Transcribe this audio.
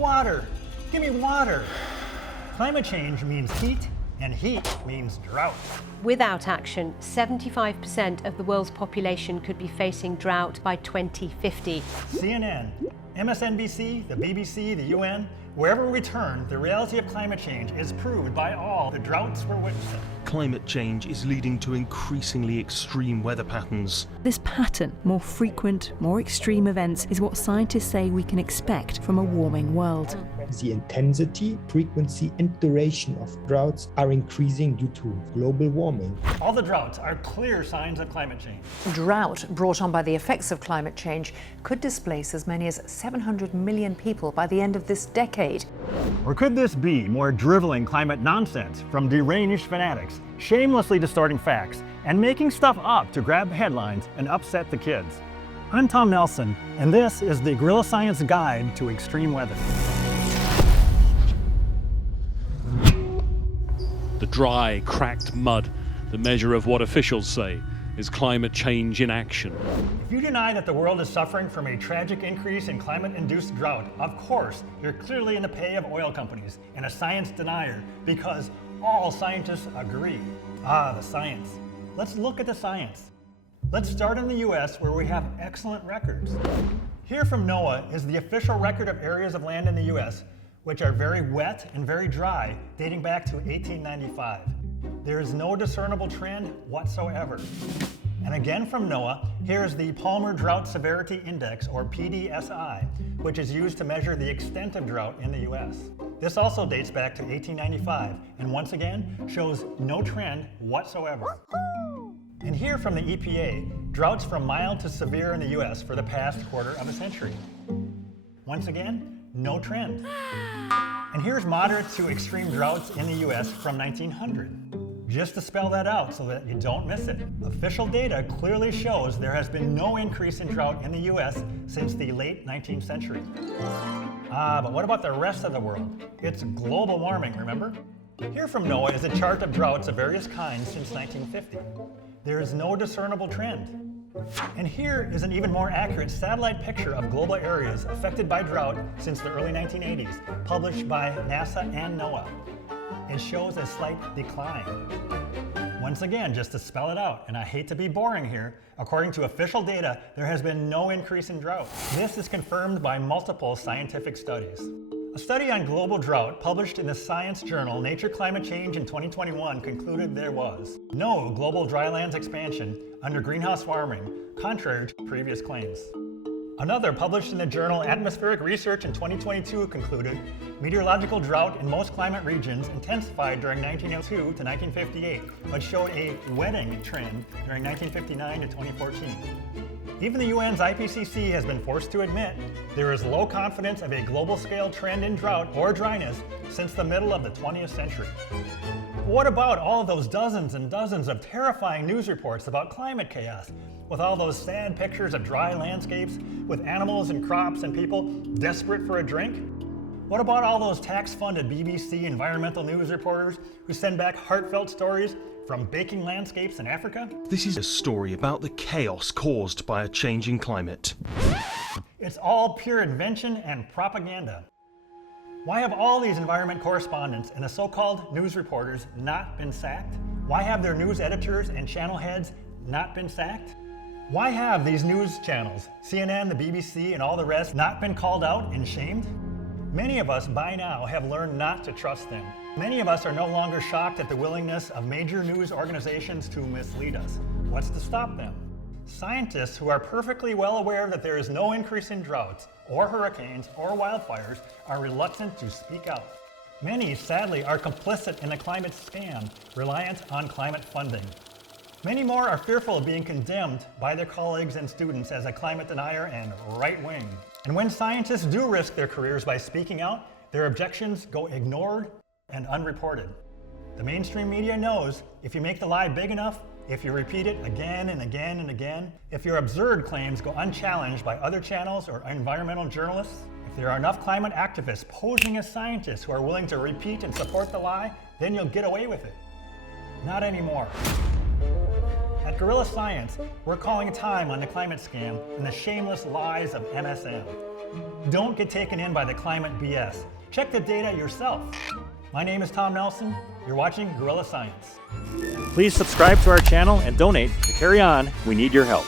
Water! Give me water! Climate change means heat, and heat means drought. Without action, 75% of the world's population could be facing drought by 2050. CNN, MSNBC, the BBC, the UN, wherever we turn, the reality of climate change is proved by all the droughts we're witnessing. Climate change is leading to increasingly extreme weather patterns. This pattern, more frequent, more extreme events, is what scientists say we can expect from a warming world. The intensity, frequency and duration of droughts are increasing due to global warming. All the droughts are clear signs of climate change. Drought brought on by the effects of climate change could displace as many as 700 million people by the end of this decade. Or could this be more driveling climate nonsense from deranged fanatics, shamelessly distorting facts and making stuff up to grab headlines and upset the kids? I'm Tom Nelson, and this is the Guerrilla Science Guide to Extreme Weather. The dry, cracked mud, the measure of what officials say is climate change in action. If you deny that the world is suffering from a tragic increase in climate-induced drought, of course, you're clearly in the pay of oil companies and a science denier, because all scientists agree. Ah, the science. Let's look at the science. Let's start in the US, where we have excellent records. Here from NOAA is the official record of areas of land in the US which are very wet and very dry, dating back to 1895. There is no discernible trend whatsoever. And again from NOAA, here's the Palmer Drought Severity Index, or PDSI, which is used to measure the extent of drought in the US. This also dates back to 1895, and once again, shows no trend whatsoever. And here from the EPA, droughts from mild to severe in the US for the past quarter of a century. Once again, no trend. And here's moderate to extreme droughts in the US from 1900. Just to spell that out so that you don't miss it. Official data clearly shows there has been no increase in drought in the US since the late 19th century. But what about the rest of the world? It's global warming, remember? Here from NOAA is a chart of droughts of various kinds since 1950. There is no discernible trend. And here is an even more accurate satellite picture of global areas affected by drought since the early 1980s, published by NASA and NOAA. It shows a slight decline. Once again, just to spell it out, and I hate to be boring here, according to official data, there has been no increase in drought. This is confirmed by multiple scientific studies. A study on global drought published in the science journal Nature Climate Change in 2021 concluded there was no global drylands expansion under greenhouse warming, contrary to previous claims. Another published in the journal Atmospheric Research in 2022 concluded meteorological drought in most climate regions intensified during 1902 to 1958, but showed a wetting trend during 1959 to 2014. Even the UN's IPCC has been forced to admit there is low confidence of a global scale trend in drought or dryness since the middle of the 20th century. What about all of those dozens and dozens of terrifying news reports about climate chaos, with all those sad pictures of dry landscapes with animals and crops and people desperate for a drink? What about all those tax-funded BBC environmental news reporters who send back heartfelt stories from baking landscapes in Africa? This is a story about the chaos caused by a changing climate. It's all pure invention and propaganda. Why have all these environment correspondents and the so-called news reporters not been sacked? Why have their news editors and channel heads not been sacked? Why have these news channels, CNN, the BBC, and all the rest, not been called out and shamed? Many of us by now have learned not to trust them. Many of us are no longer shocked at the willingness of major news organizations to mislead us. What's to stop them? Scientists who are perfectly well aware that there is no increase in droughts or hurricanes or wildfires are reluctant to speak out. Many, sadly, are complicit in a climate scam, reliant on climate funding. Many more are fearful of being condemned by their colleagues and students as a climate denier and right-wing. And when scientists do risk their careers by speaking out, their objections go ignored and unreported. The mainstream media knows if you make the lie big enough, if you repeat it again and again and again, if your absurd claims go unchallenged by other channels or environmental journalists, if there are enough climate activists posing as scientists who are willing to repeat and support the lie, then you'll get away with it. Not anymore. At Guerrilla Science, we're calling time on the climate scam and the shameless lies of MSM. Don't get taken in by the climate BS. Check the data yourself. My name is Tom Nelson. You're watching Guerrilla Science. Please subscribe to our channel and donate to carry on. We need your help.